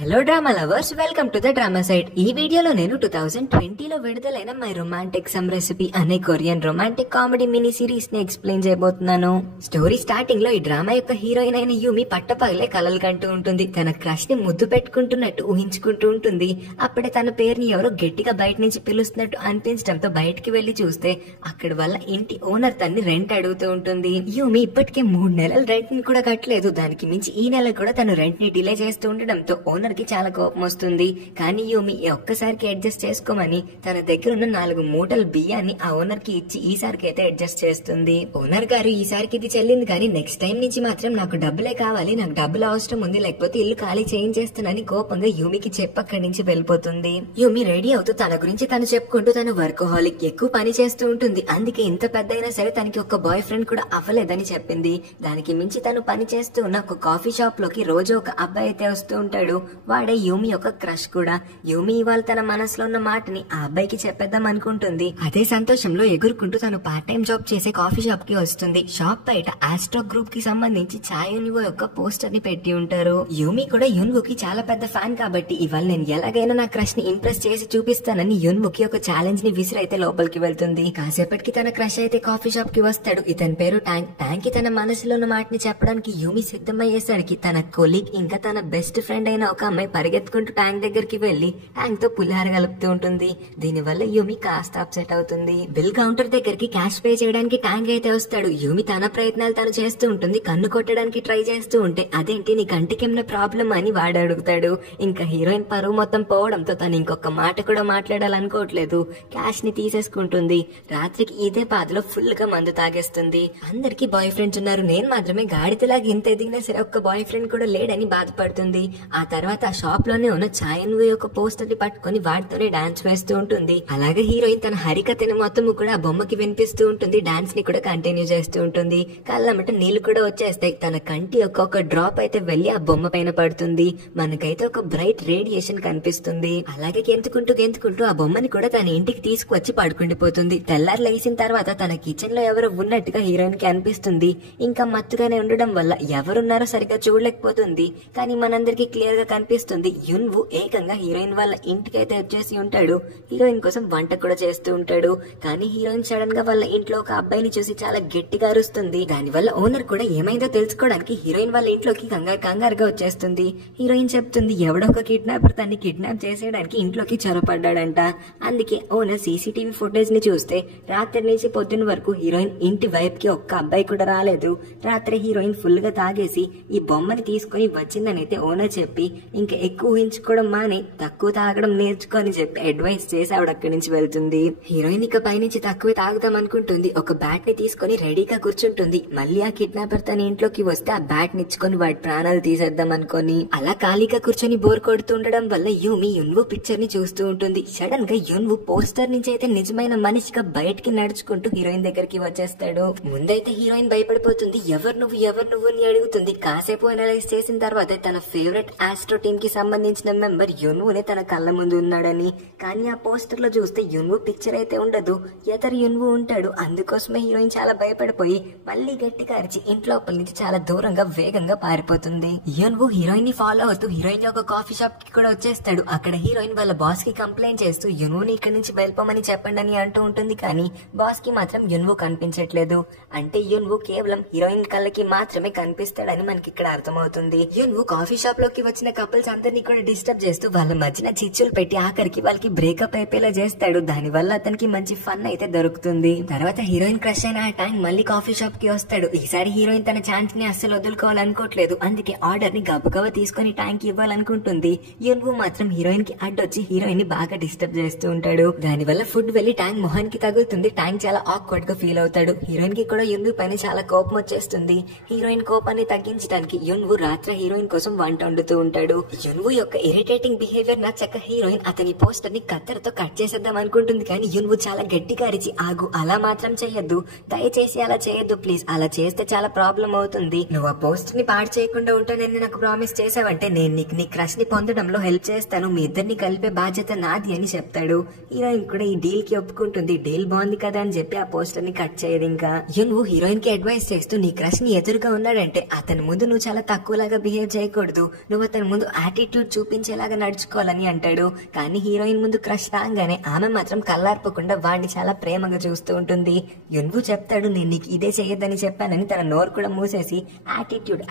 Hello drama lovers, welcome to the drama site. ఈ వీడియోలో నేను 2020లో విడుదలైన మై రొమాంటిక్ సమ్ రెసిపీ అనే Korean romantic comedy mini series ని ఎక్స్ప్లెయిన్ చేయబోతున్నాను. స్టోరీ స్టార్టింగ్ లో ఈ డ్రామా యొక్క హీరోయిన్ అయిన యూమి పట్టపగలే కలలు కంటూ ఉంటుంది. తన క్రష్ ని ముద్దు పెట్టుకుంటున్నట్టు ఊహించుకుంటూ ఉంటుంది. అప్పుడే తన పేరుని ఎవరో గట్టిగా బయట నుంచి పిలుస్తున్నట్టు అనిపించడంతో బయటికి వెళ్లి చూస్తే అక్కడ వాళ్ళ ఇంటి ఓనర్ తన్ని రెంట్ అడుగుతూ ఉంటుంది. యూమి ఇప్పటికే 3 నెలల రెంట్ ని కూడా కట్టలేదు. దానికి మించి ఈ నెల కూడా తను రెంట్ ని డిలే చేస్తూ ఉండడంతో ఓనర్ కి చాలా కోపం వస్తుంది. కానీ యూమి ఒక్కసారికి అడ్జస్ట్ చేసుకోమని తన దగ్గర ఉన్న 4 మూటల బియ్యాన్ని ఆ ఓనర్ కి ఇచ్చి ఈసారికి అయితే అడ్జస్ట్ చేస్తుంది. ఓనర్ గారు ఈసారికి ఇది చెల్లింది, కానీ నెక్స్ట్ టైం నుంచి మాత్రం నాకు డబ్బులే కావాలి, నాకు డబ్బులు అవసరం ఉంది, లేకపోతే ఇల్లు ఖాళీ చేయించేస్తానని కోపంగా యూమికి చెప్పక్కడి నుంచి వెళ్ళిపోతుంది. యూమి రెడీ అవుతూ తన గురించి తను చెప్పుకుంటూ తను వర్కోహాలిక్, ఎక్కువ పని చేస్తూ ఉంటుంది. అందుకే ఇంత పెద్ద అయినా సరే తనకి ఒక బాయ్ ఫ్రెండ్ కూడా అవ్వలేదని చెప్పింది. దానికి మించి తను పని చేస్తూ ఉన్న ఒక కాఫీ షాప్ లోకి రోజు ఒక అబ్బాయి అయితే వస్తూ ఉంటాడు. వాడే యూమి యొక్క క్రష్ కూడా. యూమి ఇవాళ తన మనసులో ఉన్న మాటని ఆ అబ్బాయికి చెప్పేద్దాం అనుకుంటుంది. అదే సంతోషంలో ఎగురుకుంటూ తను పార్ట్ టైం జాబ్ చేసే కాఫీ షాప్ కి వస్తుంది. షాప్ బయట ఆస్ట్రో గ్రూప్ కి సంబంధించి చాయ్ యున్వో యొక్క పోస్టర్ ని పెట్టి ఉంటారు. యూమి కూడా యున్వోకి చాలా పెద్ద ఫ్యాన్ కాబట్టి ఇవాళ నేను ఎలాగైనా నా క్రష్ ని ఇంప్రెస్ చేసి చూపిస్తానని యున్వోకి ఒక ఛాలెంజ్ ని విసిరైతే లోపలికి వెళ్తుంది. కాసేపటికి తన క్రష్ అయితే కాఫీ షాప్ కి వస్తాడు. ఇతని పేరు ట్యాంక్. ట్యాంక్ కి తన మనసులో ఉన్న మాటని చెప్పడానికి యూమి సిద్ధమయ్యేసరికి తన కొలీగ్ ఇంకా తన బెస్ట్ ఫ్రెండ్ అయిన ఒక అమ్మాయి పరిగెత్తుకుంటూ ట్యాంక్ దగ్గరికి వెళ్లి ట్యాంక్ తో పులిహార కలుపుతూ ఉంటుంది. దీని వల్ల యూమి కాస్త అప్సెట్ అవుతుంది. బిల్ కౌంటర్ దగ్గరికి క్యాష్ పే చేయడానికి ట్యాంక్ అయితే వస్తాడు. యూమి తన ప్రయత్నాలు తను చేస్తూ ఉంటుంది. కన్ను కొట్టడానికి ట్రై చేస్తూ ఉంటే అదేంటి నీ కంటికేమైనా ప్రాబ్లం అని వాడు అడుగుతాడు. ఇంకా హీరోయిన్ పరువు మొత్తం పోవడంతో తను ఇంకొక మాట కూడా మాట్లాడాలనుకోవట్లేదు. క్యాష్ ని తీసేసుకుంటుంది. రాత్రికి ఇదే బాధలో ఫుల్ గా మందు తాగేస్తుంది. అందరికి బాయ్ ఫ్రెండ్స్ ఉన్నారు, నేను మాత్రమే గాడిదలాగా ఇంత ఎదిగినా సరే ఒక్క బాయ్ ఫ్రెండ్ కూడా లేడని బాధపడుతుంది. ఆ తర్వాత ఆ షాప్ లోనే ఉన్న చాయ్ యున్వో యొక్క పోస్టర్ ని పట్టుకుని వాటితోనే డాన్స్ వేస్తూ ఉంటుంది. అలాగే హీరోయిన్ తన హరికథని మొత్తము కూడా ఆ బొమ్మకి వినిపిస్తూ ఉంటుంది. డాన్స్ ని కూడా కంటిన్యూ చేస్తూ ఉంటుంది. కళ్ళమట నీళ్లు కూడా వచ్చేస్తాయి. తన కంటి ఒక డ్రాప్ అయితే వెళ్లి ఆ బొమ్మ పైన పడుతుంది. మనకైతే ఒక బ్రైట్ రేడియేషన్ కనిపిస్తుంది. అలాగే గెంతుకుంటూ ఆ బొమ్మని కూడా తన ఇంటికి తీసుకువచ్చి పడుకుండిపోతుంది. తెల్లారు లేసిన తర్వాత తన కిచెన్ లో ఎవరో ఉన్నట్టుగా హీరోయిన్ కి అనిపిస్తుంది. ఇంకా మత్తుగానే ఉండడం వల్ల ఎవరున్నారో సరిగ్గా చూడలేకపోతుంది. కానీ మనందరికి క్లియర్ గా కనిపిస్తుంది యున్వో ఏకంగా హీరోయిన్ వాళ్ళ ఇంటికి అయితే వచ్చేసి ఉంటాడు. హీరోయిన్ కోసం వంట కూడా చేస్తూ ఉంటాడు. కానీ హీరోయిన్ సడన్ గా వాళ్ళ ఇంట్లో ఒక అబ్బాయిని చూసి చాలా గట్టిగా అరుస్తుంది. దానివల్ల ఓనర్ కూడా ఏమైందో తెలుసుకోవడానికి హీరోయిన్ వాళ్ళ ఇంట్లోకి కంగారుగా వచ్చేస్తుంది. హీరోయిన్ చెప్తుంది ఎవడో ఒక కిడ్నాపర్ తన్ని కిడ్నాప్ చేసేయడానికి ఇంట్లోకి చొరపడ్డాడంట. అందుకే ఓనర్ సీసీటీవీ ఫుటేజ్ ని చూస్తే రాత్రి నుంచి పొద్దున్న వరకు హీరోయిన్ ఇంటి వైపు కి ఒక్క అబ్బాయి కూడా రాలేదు. రాత్రి హీరోయిన్ ఫుల్ గా తాగేసి ఈ బొమ్మని తీసుకుని వచ్చిందని అయితే ఓనర్ చెప్పి ఇంకా ఎక్కువ ఊహించుకోవడం మాని తక్కువ తాగడం నేర్చుకొని చెప్పి అడ్వైస్ చేసి ఆవిడ అక్కడి నుంచి వెళ్తుంది. హీరోయిన్ ఇక పైనుంచి తక్కువ తాగుదాం అనుకుంటుంది. ఒక బ్యాట్ ని తీసుకుని రెడీగా కూర్చుంటుంది. మళ్ళీ ఆ కిడ్నాపర్ తన ఇంట్లోకి వస్తే ఆ బ్యాట్ నిచ్చుకొని వాడి ప్రాణాలు తీసేద్దాం అనుకొని అలా ఖాళీగా కూర్చొని బోర్ కొడుతూ ఉండడం వల్ల యూమి యున్వో పిక్చర్ ని చూస్తూ ఉంటుంది. సడన్ గా యున్వో పోస్టర్ నుంచి అయితే నిజమైన మనిషిగా బయటికి నడుచుకుంటూ హీరోయిన్ దగ్గరికి వచ్చేస్తాడు. ముందైతే హీరోయిన్ భయపడిపోతుంది. ఎవరు నువ్వు అని అడుగుతుంది. కాసేపు అనలైజ్ చేసిన తర్వాత తన ఫేవరెట్ ఆస్ట్రో టీమ్ కి సంబంధించిన మెంబర్ యున్వోనే తన కళ్ళ ముందు ఉన్నాడని. కానీ ఆ పోస్టర్ లో చూస్తే యున్వో పిక్చర్ అయితే ఉండదు, ఎదరు యున్వో ఉంటాడు. అందుకోసమే హీరోయిన్ చాలా భయపడిపోయి మళ్ళీ గట్టిగా అరిచి ఇంట్లోపల నుంచి చాలా దూరంగా వేగంగా పారిపోతుంది. యున్వో హీరోయిన్ ని ఫాలో అవుతూ హీరోయిన్ ఒక కాఫీ షాప్ కి కూడా వచ్చేస్తాడు. అక్కడ హీరోయిన్ వాళ్ళ బాస్ కి కంప్లైంట్ చేస్తూ యున్వోని ఇక్కడి నుంచి వెళ్ళిపోమని చెప్పండి అని అంటూ ఉంటుంది. కానీ బాస్ కి మాత్రం యున్వో కనిపించట్లేదు. అంటే యున్వో కేవలం హీరోయిన్ కళ్ళకి మాత్రమే కనిపిస్తాడని మనకి ఇక్కడ అర్థమవుతుంది. యున్వో కాఫీ షాప్ లోకి వచ్చిన కపుల్స్ అందరినీ కూడా డిస్టర్బ్ చేస్తూ వాళ్ళ మధ్యన చిచ్చులు పెట్టి ఆఖరికి వాళ్ళకి బ్రేకప్ అయిపోయేలా చేస్తాడు. దాని వల్ల అతనికి మంచి ఫన్ అయితే దొరుకుతుంది. తర్వాత హీరోయిన్ క్రష్ అయిన ఆ ట్యాంక్ మళ్ళీ కాఫీ షాప్ కి వస్తాడు. ఈసారి హీరోయిన్ తన ఛాన్స్ ని అస్సలు వదులుకోవాలనుకోవట్లేదు. అందుకే ఆర్డర్ ని గబగబా తీసుకుని ట్యాంక్ ఇవ్వాలనుకుంటుంది. యున్వో మాత్రం హీరోయిన్ కి అడ్డొచ్చి హీరోయిన్ ని బాగా డిస్టర్బ్ చేస్తూ ఉంటాడు. దాని వల్ల ఫుడ్ వెళ్లి ట్యాంక్ మొహానికి తగులుతుంది. ట్యాంక్ చాలా ఆక్వర్డ్ గా ఫీల్ అవుతాడు. హీరోయిన్ కి కూడా యున్వో పైన చాలా కోపం వచ్చేస్తుంది. హీరోయిన్ కోపాన్ని తగ్గించడానికి యున్వో రాత్రి హీరోయిన్ కోసం వంట వండుతూ ఉంటాడు. యున్వో యొక్క ఇరిటేటింగ్ బిహేవియర్ నచ్చక హీరోయిన్ అతని పోస్టర్ ని కత్తెరతో కట్ చేసేద్దాం అనుకుంటుంది. కానీ యున్వో చాలా గట్టిగా అరిచి ఆగు, అలా మాత్రం చెయ్యొద్దు, దయచేసి అలా చేయొద్దు ప్లీజ్, అలా చేస్తే చాలా ప్రాబ్లం అవుతుంది. నువ్వు ఆ పోస్టర్ ని పాడు చేయకుండా ఉంటానని నాకు ప్రామిస్ చేసావంటే నేను నీకు నీ క్రష్ ని పొందడంలో హెల్ప్ చేస్తాను, మీ ఇద్దరిని కలిపే బాధ్యత నాది అని చెప్తాడు. హీరోయిన్ కూడా ఈ డీల్ కి ఒప్పుకుంటుంది. డీల్ బాగుంది కదా అని చెప్పి ఆ పోస్టర్ ని కట్ చేయదు. ఇంకా యున్వో హీరోయిన్ కి అడ్వైస్ చేస్తూ నీ క్రష్ ని ఎదురుగా ఉన్నాడంటే అతని ముందు నువ్వు చాలా తక్కువలాగా బిహేవ్ చేయకూడదు, నువ్వు అతని ముందు యాటిట్యూడ్ చూపించేలాగా నడుచుకోవాలని అంటాడు. కానీ హీరోయిన్ ముందు క్రష్ రాగానే ఆమె మాత్రం కల్లార్పకుండా వాడిని చాలా ప్రేమగా చూస్తూ ఉంటుంది. యున్వు చెప్తాడు, నేను నీకు ఇదే చేయొద్దని చెప్పానని. తన నోరు కూడా మూసేసి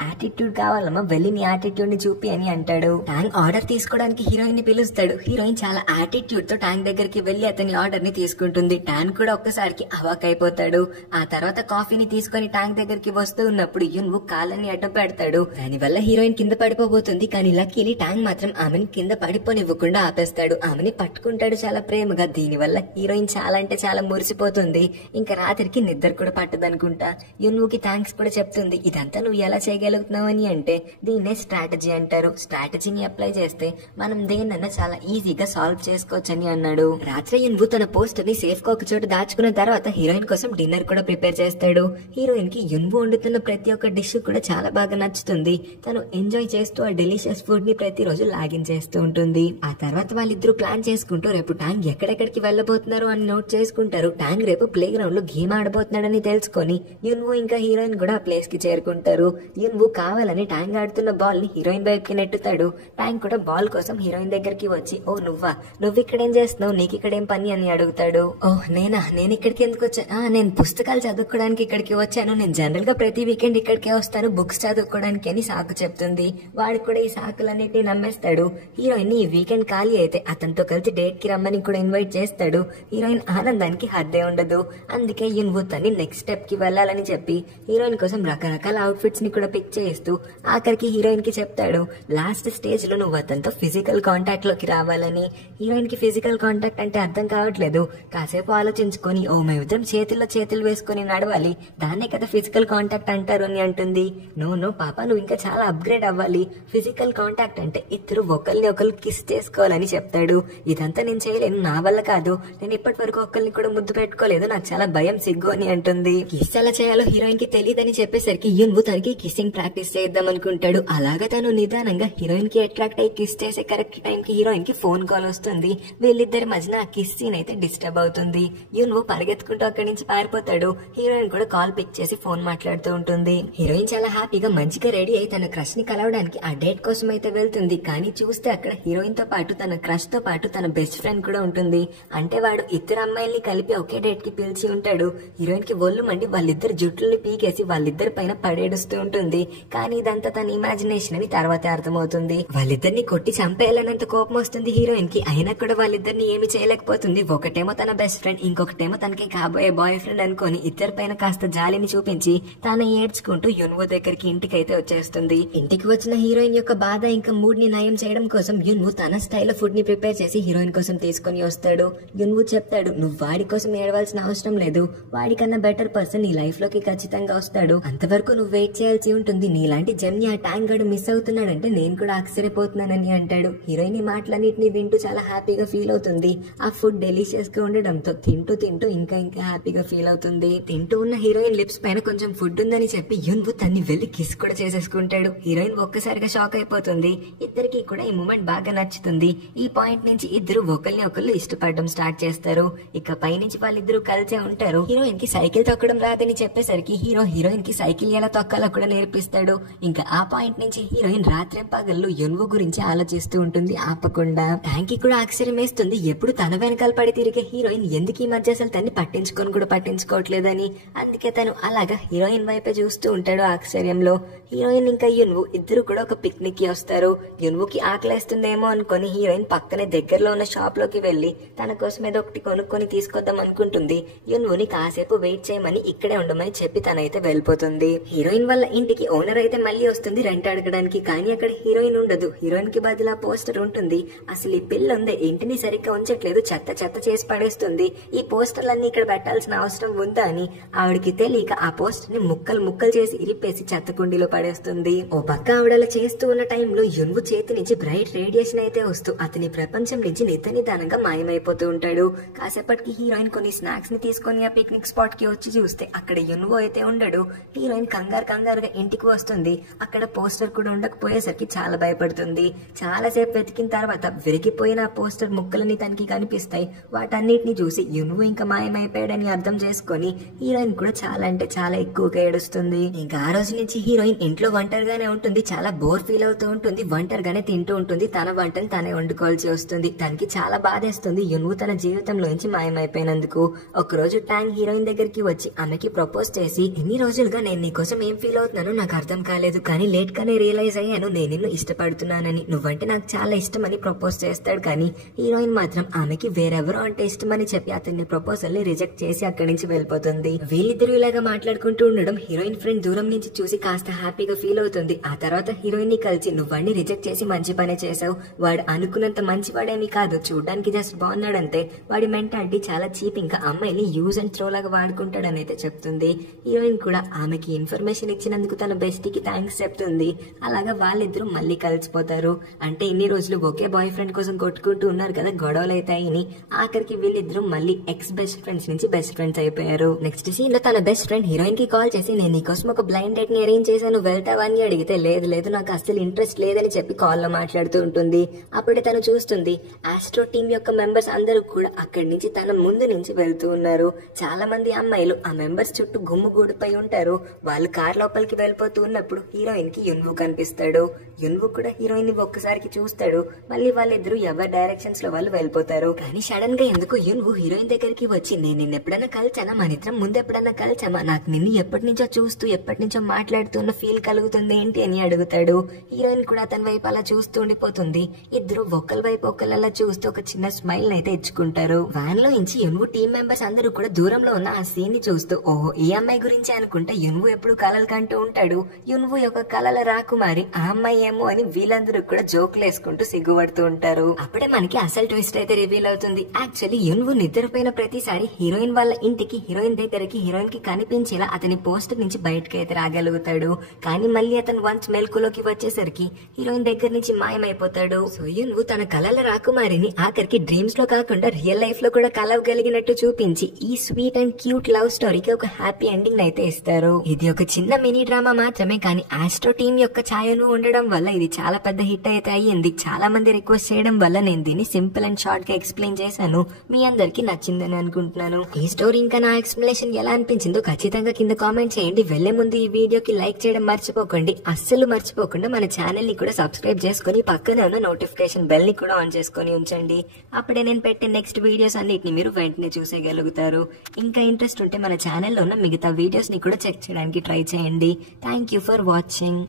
యాటిట్యూడ్ కావాలమ్మా, వెళ్ళి నీ యాటిట్యూడ్ ని చూపి అని అంటాడు. ట్యాంక్ ఆర్డర్ తీసుకోవడానికి హీరోయిన్ ని పిలుస్తాడు. హీరోయిన్ చాలా యాటిట్యూడ్ తో ట్యాంక్ దగ్గరికి వెళ్లి అతని ఆర్డర్ ని తీసుకుంటుంది. ట్యాంక్ కూడా ఒక్కసారికి అవాక్ అయిపోతాడు. ఆ తర్వాత కాఫీని తీసుకుని ట్యాంక్ దగ్గరికి వస్తూ ఉన్నప్పుడు యున్వు కాళ్ళని అడ్డు పెడతాడు. దానివల్ల హీరోయిన్ కింద పడిపోబోతుంది. కానీ లక్కీలీ ట్యాంక్ మాత్రం ఆమెని కింద పడిపోనివ్వకుండా ఆపేస్తాడు. ఆమెని పట్టుకుంటాడు చాలా ప్రేమగా. దీనివల్ల హీరోయిన్ చాలా అంటే చాలా మురిసిపోతుంది. ఇంకా రాత్రికి నిద్ర కూడా పట్టదనుకుంటా. యున్వుకి థ్యాంక్స్ కూడా చెప్తుంది. ఇదంతా నువ్వు ఎలా చేయగలుగుతున్నావు అని అంటే దీన్నే స్ట్రాటజీ అంటారు. స్ట్రాటజీని అప్లై చేస్తే మనం దేన్నన్నా చాలా ఈజీగా సాల్వ్ చేసుకోవచ్చని అన్నాడు. రాత్రి యున్వు తన పోస్టర్ ని సేఫ్ గా ఒక చోట దాచుకున్న తర్వాత హీరోయిన్ కోసం డిన్నర్ కూడా ప్రిపేర్ చేస్తాడు. హీరోయిన్ కి యున్వు వండుతున్న ప్రతి ఒక్క డిష్ కూడా చాలా బాగా నచ్చుతుంది. తను ఎంజాయ్ చేస్తూ ఆ డెలిషియస్ ఫుడ్ ని ప్రతిరోజు లాగిన్ చేస్తూ ఉంటుంది. ఆ తర్వాత వాళ్ళిద్దరూ ప్లాన్ చేసుకుంటూ రేపు ట్యాంక్ ఎక్కడెక్కడికి వెళ్ళబోతున్నారు అని నోట్ చేసుకుంటారు. ట్యాంక్ రేపు ప్లే గ్రౌండ్ లో గేమ్ ఆడబోతున్నాడని తెలుసుకొని యున్వు ఇంకా హీరోయిన్ కూడా ఆ ప్లేస్ కి చేరుకుంటారు. యున్వు కావాలని ట్యాంక్ ఆడుతున్న బాల్ ని హీరోయిన్ వైపుకి నెట్టుతాడు. ట్యాంక్ కూడా బాల్ కోసం హీరోయిన్ దగ్గరికి వచ్చి, ఓ నువ్వు ఇక్కడేం చేస్తున్నావు, నీకు ఇక్కడేం పని అని అడుగుతాడు. ఓహ్ నేను ఇక్కడికి ఎందుకు వచ్చాను, నేను పుస్తకాలు చదువుకోవడానికి ఇక్కడికి వచ్చాను, నేను జనరల్ గా ప్రతి వీకెండ్ ఇక్కడికే వస్తాను బుక్స్ చదువుకోవడానికి అని సాకు చెప్తుంది. వాడు కూడా ఈ సాకులన్నిటిని నమ్మేస్తాడు. హీరోయిన్ ఈ వీకెండ్ ఖాళీ అయితే అతనితో కలిసి డేట్ కి రమ్మని కూడా ఇన్వైట్ చేస్తాడు. హీరోయిన్ ఆనందానికి హద్దే ఉండదు. అందుకే యున్వు తన్ని నెక్స్ట్ స్టెప్ కి వెళ్లాలని చెప్పి హీరోయిన్ కోసం రకరకాల అవుట్ఫిట్స్ ని కూడా పిక్ చేయిస్తూ ఆఖరికి హీరోయిన్ కి చెప్తాడు, లాస్ట్ స్టేజ్ లో నువ్వు అతనితో ఫిజికల్ కాంటాక్ట్ లోకి రావాలని. హీరోయిన్ కి ఫిజికల్ కాంటాక్ట్ అంటే అర్థం కావట్లేదు. కాసేపు ఆలోచించుకొని, ఓ మేమిద్దరం చేతుల్లో చేతులు వేసుకుని నడవాలి, దాన్నే కదా ఫిజికల్ కాంటాక్ట్ అంటారు అని అంటుంది. నో పాప, నువ్వు ఇంకా చాలా అప్గ్రేడ్ అవ్వాలి. ఫిజికల్ కాంటాక్ట్ అంటే ఇద్దరు ఒకరిని ఒకరు కిస్ చేసుకోవాలని చెప్తాడు. ఇదంతా నేను చేయలేను, నా వల్ల కాదు, నేను ఇప్పటి వరకు ఒకరిని కూడా ముద్దు పెట్టుకోలేదు, నాకు చాలా భయం, సిగ్గు అని అంటుంది. కిస్ ఎలా చేయాలో హీరోయిన్ కి తెలియదని చెప్పేసరికి యున్వు తనకి కిస్సింగ్ ప్రాక్టీస్ చేద్దాం అనుకుంటాడు. అలాగా తను నిదానంగా హీరోయిన్ కి అట్రాక్ట్ అయ్యి కిస్ చేసే కరెక్ట్ టైం కి హీరోయిన్ కి ఫోన్ కాల్ వస్తుంది. వీళ్ళిద్దరి మధ్యన ఆ కిస్ సీన్ అయితే డిస్టర్బ్ అవుతుంది. యున్వు పరిగెత్తుకుంటూ అక్కడి నుంచి పారిపోతాడు. హీరోయిన్ కూడా కాల్ పిక్ చేసి ఫోన్ మాట్లాడుతూ ఉంటుంది. హీరోయిన్ చాలా హ్యాపీగా మంచిగా రెడీ అయి తన క్రష్ ని కలవడానికి ఆ డేట్ కోసం అయితే వెళ్తుంది. కానీ చూస్తే అక్కడ హీరోయిన్ తో పాటు తన క్రష్ తో పాటు తన బెస్ట్ ఫ్రెండ్ కూడా ఉంటుంది. అంటే వాడు ఇద్దరు అమ్మాయిల్ని కలిపి ఒకే డేట్ కి పిలిచి ఉంటాడు. హీరోయిన్ కి ఒళ్ళు మండి వాళ్ళిద్దరు జుట్లని పీకేసి వాళ్ళిద్దరి పైన పడేడుస్తూ ఉంటుంది. కానీ ఇదంతా తన ఇమాజినేషన్ అని తర్వాత అర్థమవుతుంది. వాళ్ళిద్దరిని కొట్టి చంపేయాలన్నంత కోపం వస్తుంది హీరోయిన్ కి. అయినా కూడా వాళ్ళిద్దరిని ఏమి చేయలేకపోతుంది. ఒకటేమో తన బెస్ట్ ఫ్రెండ్, ఇంకొకటేమో తనకి కాబోయే బాయ్ ఫ్రెండ్ అనుకుని ఇద్దరి పైన కాస్త జాలిని చూపించి తాను ఏడ్చుకుంటూ యున్వు దగ్గరికి ఇంటికైతే వచ్చేస్తుంది. ఇంటికి వచ్చిన హీరోయిన్ యొక్క బాధ ఇంకా మూడ్ ని నయం చేయడం కోసం యున్వు తన స్టైల్ ఫుడ్ ని ప్రిపేర్ చేసి హీరోయిన్ కోసం తీసుకుని వస్తాడు. యున్వు చెప్తాడు, నువ్వు వాడి కోసం ఏడవలసిన అవసరం లేదు, వాడికన్నా బెటర్ పర్సన్ నీ లైఫ్ లోకి ఖచ్చితంగా వస్తాడు, అంతవరకు నువ్వు వెయిట్ చేయాల్సి ఉంటుంది. నీలాంటి జమ్ని ఆ ట్యాంక్ గడు మిస్ అవుతున్నాడంటే నేను కూడా ఆశ్చర్యపోతున్నానని అంటాడు. హీరోయిన్ ఈ మాటలన్నింటినీ వింటూ చాలా హ్యాపీగా ఫీల్ అవుతుంది. ఆ ఫుడ్ డెలిషియస్ గా ఉండడంతో తింటూ ఇంకా హ్యాపీగా ఫీల్ అవుతుంది. తింటూ ఉన్న హీరోయిన్ లిప్స్ పైన కొంచెం ఫుడ్ ఉందని చెప్పి యున్వు తన్ని వెళ్లి కిస్ కూడా చేసేసుకుంటాడు. హీరోయిన్ ఒక్కసారిగా షాక్ అయిపోతుంది. ఇద్దరికి కూడా ఈ మూమెంట్ బాగా నచ్చుతుంది. ఈ పాయింట్ నుంచి ఇద్దరు ఒకరిని ఒకళ్ళు ఇష్టపడడం స్టార్ట్ చేస్తారు. ఇక పైనుంచి వాళ్ళిద్దరూ కలిసే ఉంటారు. హీరోయిన్ కి సైకిల్ తొక్కడం రాదని చెప్పేసరికి హీరోయిన్ కి సైకిల్ ఎలా తొక్కాలో కూడా నేర్పిస్తాడు. ఇంకా ఆ పాయింట్ నుంచి హీరోయిన్ రాత్రి పగళ్ళు యున్వు గురించి ఆలోచిస్తూ ఉంటుంది ఆపకుండా. ట్యాంక్ కూడా ఆశ్చర్యం వేస్తుంది, ఎప్పుడు తన వెనకాల పడి తిరిగే హీరోయిన్ ఎందుకు ఈ మధ్య అసలు తన్ని పట్టించుకొని కూడా పట్టించుకోవట్లేదని. అందుకే తను అలాగా హీరోయిన్ వైపే చూస్తూ ఉంటాడు ఆశ్చర్యంలో. హీరోయిన్ ఇంకా యున్వు ఇద్దరు కూడా ఒక పిక్నిక్ కి వస్తారు. యున్వుకి ఆకలేస్తుందేమో అనుకుని హీరోయిన్ పక్కనే దగ్గరలో ఉన్న షాప్ లోకి వెళ్లి తన కోసం ఏదో ఒకటి కొనుక్కొని తీసుకొద్దాం అనుకుంటుంది. యున్వుని కాసేపు వెయిట్ చేయమని ఇక్కడే ఉండమని చెప్పి తనైతే వెళ్ళిపోతుంది. హీరోయిన్ వల్ల ఇంటికి ఓనర్ అయితే మళ్ళీ వస్తుంది రెంట్ అడగడానికి. కానీ అక్కడ హీరోయిన్ ఉండదు. హీరోయిన్ కి బదులు ఆ పోస్టర్ ఉంటుంది. అసలు ఈ పిల్ల ఉందే ఇంటిని సరిగ్గా ఉంచట్లేదు, చెత్త చెత్త చేసి పడేస్తుంది, ఈ పోస్టర్లన్నీ ఇక్కడ పెట్టాల్సిన అవసరం ఉందా అని ఆవిడికి తెలియక ఆ పోస్టర్ ని ముక్కలు ముక్కలు చేసి ఇరిపేసి చెత్త కుండీలో పడేస్తుంది. ఓ పక్క ఆవిడలా చేస్తూ ఉన్న టైంలో యున్వు చేతి నుంచి బ్రైట్ రేడియేషన్ అయితే వస్తూ అతని ప్రపంచం నుంచి నిదానంగా మాయమైపోతూ ఉంటాడు. కాసేపటికి హీరోయిన్ కొన్ని స్నాక్స్ ని తీసుకొని ఆ పిక్నిక్ స్పాట్ కి వచ్చి చూస్తే అక్కడ యున్వు అయితే ఉండడు. హీరోయిన్ కంగారుగా ఇంటికి వస్తుంది. అక్కడ పోస్టర్ కూడా ఉండకపోయేసరికి చాలా భయపడుతుంది. చాలా సేపు వెతికిన తర్వాత విరిగిపోయిన ఆ పోస్టర్ ముక్కలని తనకి కనిపిస్తాయి. వాటన్నిటిని చూసి యున్వు ఇంకా మాయమైపోయాడని అర్థం చేసుకొని హీరోయిన్ కూడా చాలా అంటే చాలా ఎక్కువగా ఏడుస్తుంది. ఇంకా ఆ రోజు నుంచి హీరోయిన్ ఇంట్లో ఒంటరిగానే ఉంటుంది. చాలా బోర్ ఫీల్ అవుతూ ఉంటుంది. ఉంటుంది, ఒంటరిగానే తింటూ ఉంటుంది, తన వంటను తనే వండుకోవాల్సి వస్తుంది. తనకి చాలా బాధేస్తుంది యున్వు తన జీవితంలోంచి మాయమైపోయినందుకు. ఒకరోజు ట్యాంగ్ హీరోయిన్ దగ్గరికి వచ్చి ఆమెకి ప్రపోజ్ చేసి, ఎన్ని రోజులుగా నేను నీకోసం ఏం ఫీల్ అవుతున్నానో నాకు అర్థం కాలేదు, కానీ లేట్ గానే రియలైజ్ అయ్యాను నేను నిన్ను ఇష్టపడుతున్నానని, నువ్వంటే నాకు చాలా ఇష్టమని ప్రపోజ్ చేస్తాడు. కానీ హీరోయిన్ మాత్రం ఆమెకి వేరెవరో అంటే ఇష్టమని చెప్పి అతన్ని ప్రపోజల్ ని రిజెక్ట్ చేసి అక్కడి నుంచి వెళ్ళిపోతుంది. వీళ్ళిద్దరూ ఇలాగా మాట్లాడుకుంటూ ఉండడం హీరోయిన్ ఫ్రెండ్ దూరం నుంచి చూసి కాస్త హ్యాపీగా ఫీల్ అవుతుంది. ఆ తర్వాత హీరోయిన్ ని కలిసి, నువ్వన్నీ రిజెక్ట్ చేసి మంచి పనే చేసావు, వాడు అనుకున్నంత మంచివాడేమీ కాదు, చూడడానికి జస్ట్ బాగున్నాడంతే, వాడి మెంటాలిటీ చాలా చీప్, ఇంకా అమ్మాయిని యూజ్ అండ్ త్రో లాగా వాడుకుంటాడని అయితే చెప్తుంది. హీరోయిన్ కూడా ఆమెకి ఇన్ఫర్మేషన్ ఇచ్చినందుకు తన బెస్టీకి థ్యాంక్స్ చెప్తుంది. అలాగా వాళ్ళిద్దరూ మళ్ళీ కలిసిపోతారు. అంటే ఇన్ని రోజులు ఒకే బాయ్ ఫ్రెండ్ కోసం కొట్టుకుంటూ ఉన్నారు కదా, గొడవలు అవుతాయని ఆఖరికి వీళ్ళిద్దరూ మళ్ళీ ఎక్స్ బెస్ట్ ఫ్రెండ్స్ నుంచి బెస్ట్ ఫ్రెండ్స్ అయిపోయారు. నెక్స్ట్ సీన్ లో తన బెస్ట్ ఫ్రెండ్ హీరోయిన్ కి కాల్ చేసి, నేను నీకోసం ఒక బ్లైండ్ డేట్ ని అరేంజ్ చేశాను, వెళ్తావా అని అడిగితే, లేదు లేదు నాకు అసలు ఇంట్రెస్ట్ లేదని చెప్పి కాల్ లో మాట్లాడుతూ ఉంటుంది. అప్పుడే తను చూస్తుంది ఆస్ట్రో టీమ్ యొక్క మెంబర్స్ అందరూ కూడా అక్కడి నుంచి తన ముందు నుంచి వెళ్తూ ఉన్నారు. చాలా మంది అమ్మాయిలు ఆ మెంబర్స్ చుట్టూ గుమ్ముగూడిపోయి ఉంటారు. వాళ్ళు కార్ లోపలికి వెళ్ళిపోతూ ఉన్నప్పుడు హీరోయిన్ కి యున్వు కనిపిస్తాడు. యున్వు కూడా హీరోయిన్ ని ఒక్కసారికి చూస్తాడు. మళ్ళీ వాళ్ళిద్దరూ ఎవరి డైరెక్షన్స్ లో వాళ్ళు వెళ్ళిపోతారు. కానీ సడన్ గా ఎందుకు యున్వు హీరోయిన్ దగ్గరికి వచ్చి, నేను నిన్ను ఎప్పుడైనా కలిసానా, మన ఇద్దరం ముందు ఎప్పుడైనా కలిసామా, నాకు నిన్ను ఎప్పటి నుంచో చూస్తూ ఎప్పటి నుంచో మాట్లాడుతున్న ఫీల్ కలుగుతుంది ఏంటి అని అడుగుతాడు. హీరోయిన్ కూడా అతని వైపు అలా చూస్తూ ఉండిపోతుంది. ఇద్దరు ఒకరి వైపు ఒకళ్ళలా చూస్తూ ఒక చిన్న స్మైల్ అయితే ఇచ్చుకుంటారు. వ్యాన్ లో నుంచి యున్వు టీం మెంబర్స్ అందరూ కూడా దూరంలో ఉన్న ఆ సీన్ ని చూస్తూ, ఓహో ఈ అమ్మాయి గురించి అనుకుంటా యున్వు ఎప్పుడు కలలు కంటూ ఉంటాడు, యున్వు యొక్క కలల రాకుమారి ఆ అమ్మాయి ఏమో అని వీళ్ళందరూ కూడా జోకులు వేసుకుంటూ సిగ్గుపడుతూ ఉంటారు. అప్పుడే మనకి అసలు ట్విస్ట్ అయితే రివీల్ అవుతుంది. యాక్చువల్లీ యున్వు నిద్రపోయిన ప్రతిసారి హీరోయిన్ వాళ్ళ ఇంటికి, హీరోయిన్ దగ్గరికి హీరోయిన్ కి కనిపించేలా అతని పోస్టర్ నుంచి బయటకి అయితే రాగలుగుతాడు. కానీ మళ్ళీ అతను వన్స్ మెల్కులోకి వచ్చేసరికి హీరోయిన్ దగ్గర నుంచి మాయమైపోతాడు. సో యున్వు తన కలల రాకుమారిని ఆఖరికి డ్రీమ్స్ లో కాకుండా రియల్ లైఫ్ లో కూడా కలవగలిగినట్టు చూపించి ఈ స్వీట్ అండ్ క్యూట్ లవ్ స్టోరీకి ఒక హ్యాపీ ఎండింగ్ అయితే ఇస్తారు. ఇది ఒక చిన్న మినీ డ్రామా మాత్రమే, కానీ ఆస్ట్రో టీమ్ యొక్క ఛాయను ఉండడం వల్ల ఇది చాలా పెద్ద హిట్ అయితే అయ్యింది. చాలా మంది రిక్వెస్ట్ చేయడం వల్ల నేను దీన్ని సింపుల్ అండ్ షార్ట్ గా ఎక్స్ప్లెయిన్ చేశాను. మీ అందరికి నచ్చిందని అనుకుంటున్నాను. ఈ స్టోరీ ఇంకా నా ఎక్స్ప్లెనేషన్ ఎలా అనిపించిందో ఖచ్చితంగా కింద కామెంట్ చేయండి. వెళ్లే ముందు ఈ వీడియోకి లైక్ చేయడం మర్చిపోకండి. అస్సలు మర్చిపోకుండా మన ఛానల్ ని కూడా సబ్స్క్రైబ్ చేసుకుని పక్కనే ఉన్న నోటిఫికేషన్ బెల్ ని కూడా ఆన్ చేసుకుని ఉంచండి. అప్పుడే నేను పెట్టే నెక్స్ట్ వీడియోస్ అన్నిటిని మీరు వెంటనే చూసేయగలుగుతారు. ఇంకా ఇంట్రెస్ట్ ఉంటే మన ఛానల్లో ఉన్న మిగతా వీడియోస్ ని కూడా చెక్ చేయడానికి ట్రై చేయండి. Thank you for watching.